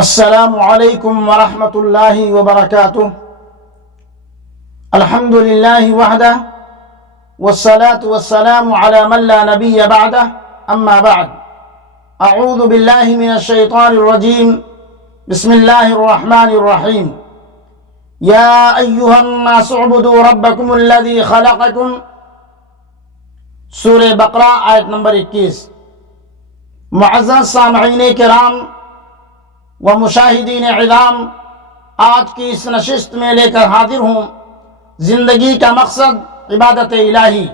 السلام علیکم ورحمۃ اللہ وبرکاتہ۔ الحمد للہ وحدہ والصلاة والسلام علی من لا نبی بعدہ، اما بعد، اعوذ باللہ من الشیطان الرجیم، بسم اللہ الرحمن الرحیم۔ یا ایہا الناس اعبدوا ربکم الذی خلقکم، سورہ بقرہ آیت نمبر 21۔ معزز سامعین کرام و مشاہدین عظام، آج کی اس نشست میں لے کر حاضر ہوں زندگی کا مقصد عبادت الہی۔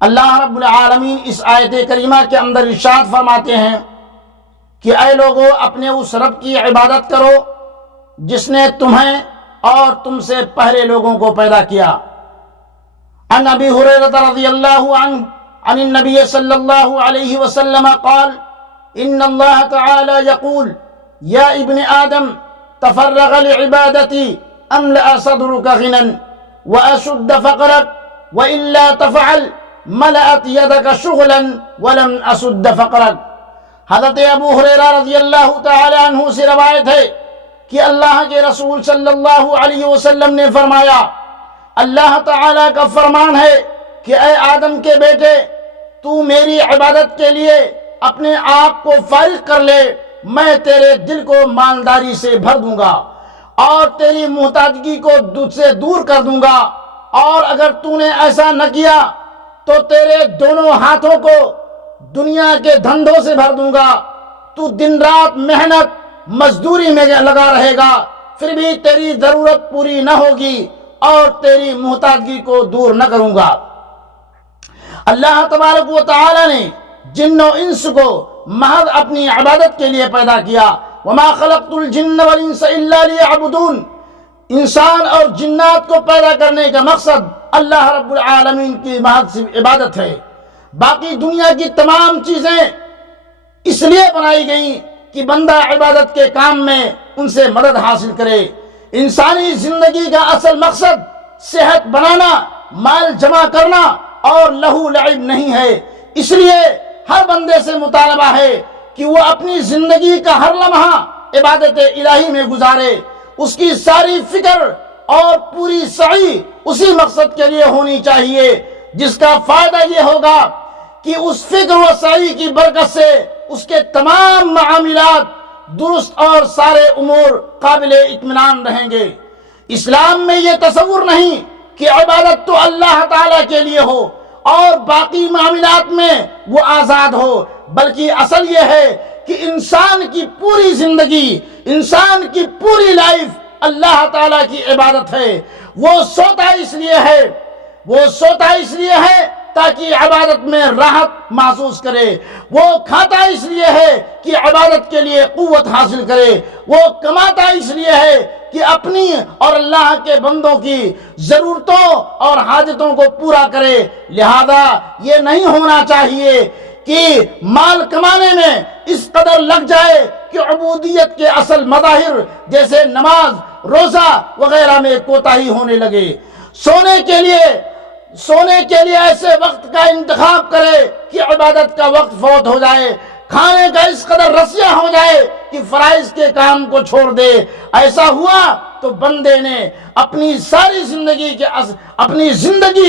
اللہ رب العالمین اس آیت کریمہ کے اندر ارشاد فرماتے ہیں کہ اے لوگو، اپنے اس رب کی عبادت کرو جس نے تمہیں اور تم سے پہلے لوگوں کو پیدا کیا۔ عن ابی ہریرہ رضی اللہ عنہ عن النبی صلی اللہ علیہ وسلم قال ان اللہ تعالی یقول یا ابن آدم تفرغ لعبادتی املأ صدرک غنا واشد فقرک وإلا تفعل ملأت یدک شغلا ولم اسد فقرک۔ حضرت ابو ہریرہ رضی اللہ تعالی عنہ سے روایت ہے کہ اللہ کے رسول صلی اللہ علیہ وسلم نے فرمایا، اللہ تعالی کا فرمان ہے کہ اے آدم کے بیٹے، تو میری عبادت کے لیے اپنے آپ کو فارغ کر لے، میں تیرے دل کو مالداری سے بھر دوں گا اور تیری محتاجگی کو تجھ سے دور کر دوں گا، اور اگر تو نے ایسا نہ کیا تو تیرے دونوں ہاتھوں کو دنیا کے دھندوں سے بھر دوں گا، تو دن رات محنت مزدوری میں لگا رہے گا، پھر بھی تیری ضرورت پوری نہ ہوگی اور تیری محتاجگی کو دور نہ کروں گا۔ اللہ تبارک و تعالی نے جن و انس کو محض اپنی عبادت کے لیے پیدا کیا۔ وما خلقت الجن والانس الا لیعبدون، انسان اور جنات کو پیدا کرنے کا مقصد اللہ رب العالمین کی محض صرف عبادت ہے۔ باقی دنیا کی تمام چیزیں اس لیے بنائی گئیں کہ بندہ عبادت کے کام میں ان سے مدد حاصل کرے۔ انسانی زندگی کا اصل مقصد صحت بنانا، مال جمع کرنا اور لہو لعب نہیں ہے۔ اس لیے ہر بندے سے مطالبہ ہے کہ وہ اپنی زندگی کا ہر لمحہ عبادت الہی میں گزارے، اس کی ساری فکر اور پوری سعی اسی مقصد کے لیے ہونی چاہیے، جس کا فائدہ یہ ہوگا کہ اس فکر و سعی کی برکت سے اس کے تمام معاملات درست اور سارے امور قابل اطمینان رہیں گے۔ اسلام میں یہ تصور نہیں کہ عبادت تو اللہ تعالیٰ کے لیے ہو اور باقی معاملات میں وہ آزاد ہو، بلکہ اصل یہ ہے کہ انسان کی پوری زندگی، انسان کی پوری لائف اللہ تعالیٰ کی عبادت ہے۔ وہ سوتا اس لیے ہے تاکہ عبادت میں راحت محسوس کرے، وہ کھاتا اس لیے ہے کہ عبادت کے لیے قوت حاصل کرے، وہ کماتا اس لیے ہے کہ اپنی اور اللہ کے بندوں کی ضرورتوں اور حاجتوں کو پورا کرے۔ لہذا یہ نہیں ہونا چاہیے کہ مال کمانے میں اس قدر لگ جائے کہ عبودیت کے اصل مظاہر جیسے نماز، روزہ وغیرہ میں کوتاہی ہونے لگے۔ سونے کے لیے ایسے وقت کا انتخاب کرے کہ عبادت کا وقت فوت ہو جائے، کھانے کا اس قدر رسیا ہو جائے کہ فرائض کے کام کو چھوڑ دے۔ ایسا ہوا تو بندے نے اپنی زندگی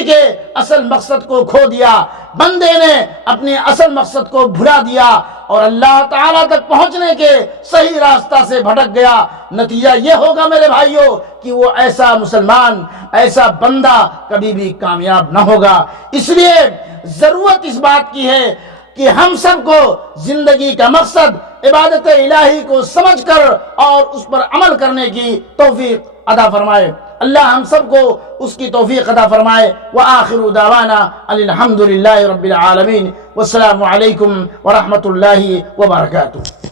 کے اصل مقصد کو کھو دیا، بندے نے اپنے اصل مقصد کو بھلا دیا اور اللہ تعالیٰ تک پہنچنے کے صحیح راستہ سے بھٹک گیا۔ نتیجہ یہ ہوگا میرے بھائیوں کہ وہ ایسا مسلمان، ایسا بندہ کبھی بھی کامیاب نہ ہوگا۔ اس لیے ضرورت اس بات کی ہے کہ ہم سب کو زندگی کا مقصد عبادت الہی کو سمجھ کر اور اس پر عمل کرنے کی توفیق عطا فرمائے۔ اللہ ہم سب کو اس کی توفیق عطا فرمائے۔ وآخر دعوانا الحمد للہ رب العالمین، والسلام علیکم ورحمۃ اللہ وبرکاتہ۔